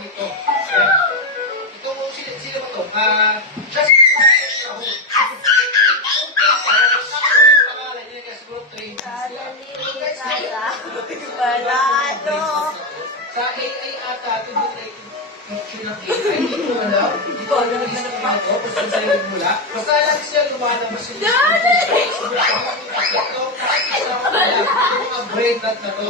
dito. Yan. Ito mo, sino mo to? Just Rahul. Pangalan niya kasi siguro train. Sa AI ata, ito yung picture ng AI. Hindi ko alam. Hindi ko alam yung isang mga ko. Kung saan sa'yo nagmula. Basta lang siya lumalabas yung ito, kahit isang mga brain na to.